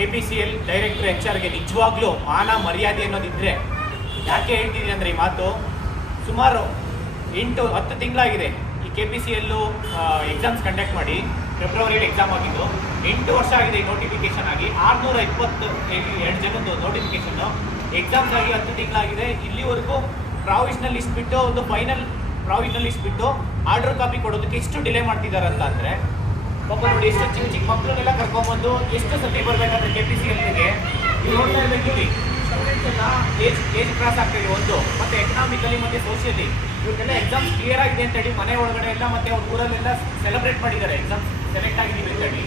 KPCL director HR ಗೆ ನಿಜವಾಗ್ಲೂ ಮಾನ ಮರ್ಯಾದೆ ಅನ್ನೋದಿದ್ರೆ ಯಾಕೆ ಹೇಳ್ತಿದ್ದೀನಿ ಅಂದರೆ ಈ ಮಾತು ಸುಮಾರು 8-10 ತಿಂಗಳಾಗಿದೆ ಈ KPCL ಎಕ್ಸಾಮ್ಸ್ ಕಂಡಕ್ಟ್ ಮಾಡಿ ಫೆಬ್ರವರಿಯಲ್ಲಿ ಎಕ್ಸಾಮ್ ಆಗಿದ್ದು 8 ವರ್ಷ ಆಗಿದೆ ಈ ನೋಟಿಫಿಕೇಶನ್ ಆಗಿ 622 ಜನದ್ದು ನೋಟಿಫಿಕೇಶನ್ ಎಕ್ಸಾಮ್ಸ್ ಆಗಿ 10 ತಿಂಗಳಾಗಿದೆ. ಇಲ್ಲಿವರೆಗೂ ಪ್ರಾವಿಷನಲ್ ಲಿಸ್ಟ್ ಬಿಟ್ಟು ಒಂದು ಫೈನಲ್ ಪ್ರಾವಿಷನಲ್ ಲಿಸ್ಟ್ ಬಿಟ್ಟು ಆರ್ಡರ್ ಕಾಪಿ ಕೊಡೋದಕ್ಕೆ ಎಷ್ಟು ಡಿಲೇ ಮಾಡ್ತಿದ್ದಾರೆ ಅಂತ ಅಂದರೆ ಪಾಪ ನೋಡಿ ಎಷ್ಟು ಚಿಕ್ಕ ಮಕ್ಕಳನ್ನೆಲ್ಲ ಕರ್ಕೊಂಡ್ಬಂದು ಎಷ್ಟು ಸತಿ ಬರಬೇಕಂದ್ರೆ KPCLಗೆ ನೀವು ನೋಡ್ತಾ ಇರಬೇಕಿಲ್ಲಿ ಸ್ಟೂಡೆಂಟ್ಸ್ ಎಲ್ಲ ಏಜ್ ಕ್ರಾಸ್ ಆಗ್ತಿದೆ ಒಂದು ಮತ್ತು ಎಕನಾಮಿಕಲಿ ಮತ್ತು ಸೋಷಿಯಲಿ ಇವ್ರಿಗೆಲ್ಲ ಎಕ್ಸಾಮ್ಸ್ ಕ್ಲಿಯರ್ ಆಗಿದೆ ಅಂತೇಳಿ ಮನೆ ಒಳಗಡೆ ಎಲ್ಲ ಮತ್ತು ಅವ್ರ ಊರಲ್ಲೆಲ್ಲ ಸೆಲೆಬ್ರೇಟ್ ಮಾಡಿದ್ದಾರೆ ಎಕ್ಸಾಮ್ಸ್ ಸೆಲೆಕ್ಟ್ ಆಗಿದ್ದೀವಿ ಅಂತೇಳಿ.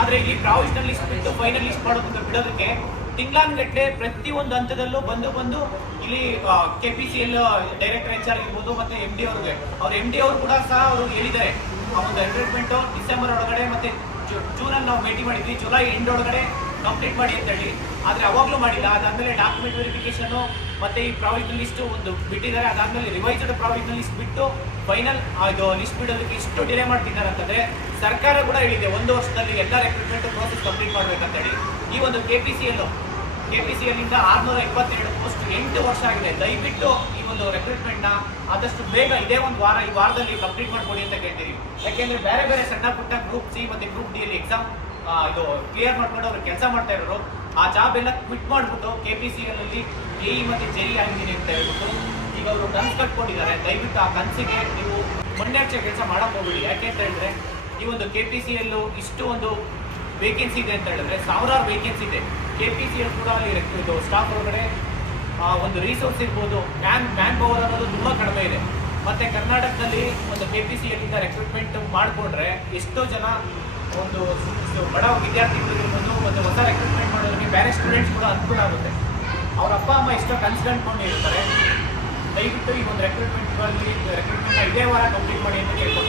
ಆದರೆ ಇಲ್ಲಿ ಪ್ರಾವಿಷನಲ್ ಲಿಸ್ಟ್ ಬಿಟ್ಟು ಫೈನಲ್ ಲಿಸ್ಟ್ ಮಾಡೋದಕ್ಕೆ ಬಿಡೋದಕ್ಕೆ ತಿಂಗಳಾನ್ಗಟ್ಟಲೆ ಪ್ರತಿಯೊಂದು ಹಂತದಲ್ಲೂ ಬಂದು ಇಲ್ಲಿ KPCL ಡೈರೆಕ್ಟರ್ HR ಇರ್ಬೋದು ಮತ್ತು MD ಅವ್ರಿಗೆ ಅವ್ರ MD ಅವರು ಕೂಡ ಸಹ ಅವರು ಹೇಳಿದ್ದಾರೆ ಆ ಒಂದು ರಿಕ್ರೂಟ್ಮೆಂಟು ಡಿಸೆಂಬರ್ ಒಳಗಡೆ ಮತ್ತು ಜೂನಲ್ಲಿ ನಾವು ಭೇಟಿ ಮಾಡಿದ್ವಿ, ಜುಲೈ ಎಂಡ್ ಒಳಗಡೆ ಕಂಪ್ಲೀಟ್ ಮಾಡಿ ಅಂತೇಳಿ. ಆದರೆ ಅವಾಗಲೂ ಮಾಡಿಲ್ಲ. ಅದಾದಮೇಲೆ ಡಾಕ್ಯುಮೆಂಟ್ ವೆರಿಫಿಕೇಷನು ಮತ್ತು ಈ ಪ್ರಾವಿಷನಲ್ ಲಿಸ್ಟು ಒಂದು ಬಿಟ್ಟಿದ್ದಾರೆ. ಅದಾದಮೇಲೆ ರಿವೈಸ್ಡ್ ಪ್ರಾವಿಷನಲ್ ಲಿಸ್ಟ್ ಬಿಟ್ಟು ಫೈನಲ್ ಇದು ಲಿಸ್ಟ್ ಬಿಡೋದಕ್ಕೆ ಇಷ್ಟು ಡಿಲೇ ಮಾಡ್ತಿದ್ದಾರೆ ಅಂತಂದರೆ ಸರ್ಕಾರ ಕೂಡ ಹೇಳಿದೆ 1 ವರ್ಷದಲ್ಲಿ ಎಲ್ಲ ರಿಕ್ರೂಟ್ಮೆಂಟ್ ಪ್ರೋಸೆಸ್ ಕಂಪ್ಲೀಟ್ ಮಾಡಬೇಕಂತೇಳಿ. ಈ ಒಂದು KPCL ಇಂದ 622 ಪೋಸ್ಟ್ 8 ವರ್ಷ ಆಗಿದೆ. ದಯವಿಟ್ಟು ಈ ಒಂದು ರಿಕ್ರೂಟ್ಮೆಂಟ್ನ ಆದಷ್ಟು ಬೇಗ ಇದೇ ಒಂದು ಈ ವಾರದಲ್ಲಿ ಕಂಪ್ಲೀಟ್ ಮಾಡ್ಕೊಡಿ ಅಂತ ಕೇಳ್ತೀವಿ. ಯಾಕೆಂದರೆ ಬೇರೆ ಸಣ್ಣ ಪುಟ್ಟ ಗ್ರೂಪ್ C ಮತ್ತು ಗ್ರೂಪ್ D ಅಲ್ಲಿ ಎಕ್ಸಾಮ್ ಇದು ಕ್ಲಿಯರ್ ಮಾಡ್ಕೊಂಡು ಅವ್ರು ಕೆಲಸ ಮಾಡ್ತಾ ಇರೋರು ಆ ಜಾಬ್ ಎಲ್ಲ ಕ್ವಿಟ್ ಮಾಡಿಬಿಟ್ಟು KPCL ಅಲ್ಲಿ JE ಮತ್ತು JE ಆಗಿದ್ದೀನಿ ಅಂತ ಹೇಳ್ಬಿಟ್ಟು ಈಗ ಅವರು ಕನ್ಸು ಕಟ್ಕೊಂಡಿದ್ದಾರೆ. ದಯವಿಟ್ಟು ಆ ಕನಸಿಗೆ ನೀವು ಮುನ್ನೆಚ್ಚ ಕೆಲಸ ಮಾಡೋಕೆ ಹೋಗ್ಬಿಡಿ. ಯಾಕೆ ಅಂತ ಹೇಳಿದ್ರೆ ಈ ಒಂದು KPCL ಇಷ್ಟು ಒಂದು ವೇಕೆನ್ಸಿ ಇದೆ ಅಂತ ಹೇಳಿದ್ರೆ ಸಾವಿರಾರು ವೇಕೆನ್ಸಿ ಇದೆ. KPCL ಕೂಡ ಅಲ್ಲಿ ಇದು ಸ್ಟಾಫ್ ಒಳಗಡೆ ಒಂದು ರಿಸೋರ್ಸ್ ಇರ್ಬೋದು, ಮ್ಯಾನ್ ಪವರ್ ಅನ್ನೋದು ತುಂಬ ಕಡಿಮೆ ಇದೆ. ಮತ್ತು ಕರ್ನಾಟಕದಲ್ಲಿ ಒಂದು KPCL ಇಂದ ರೆಕ್ರೂಟ್ಮೆಂಟ್ ಮಾಡಿಕೊಂಡ್ರೆ ಎಷ್ಟೋ ಜನ ಒಂದು ಬಡ ವಿದ್ಯಾರ್ಥಿಗಳಿರ್ಬೋದು ಮತ್ತು ಹೊಸ ರೆಕ್ರೂಟ್ಮೆಂಟ್ ಮಾಡೋದಕ್ಕೆ ಬೇರೆ ಸ್ಟೂಡೆಂಟ್ಸ್ ಕೂಡ ಅನುಕೂಲ ಆಗುತ್ತೆ. ಅವ್ರ ಅಪ್ಪ ಅಮ್ಮ ಎಷ್ಟೋ ಕನ್ಸ್ಕೊಂಡು ಇರ್ತಾರೆ. ದಯವಿಟ್ಟು ಈ ಒಂದು ರೆಕ್ರೂಟ್ಮೆಂಟ್ನ ಇದೇ ವಾರ ಕಂಪ್ಲೀಟ್ ಮಾಡಿ ಅಂತ ಕೇಳ್ಬೋದು.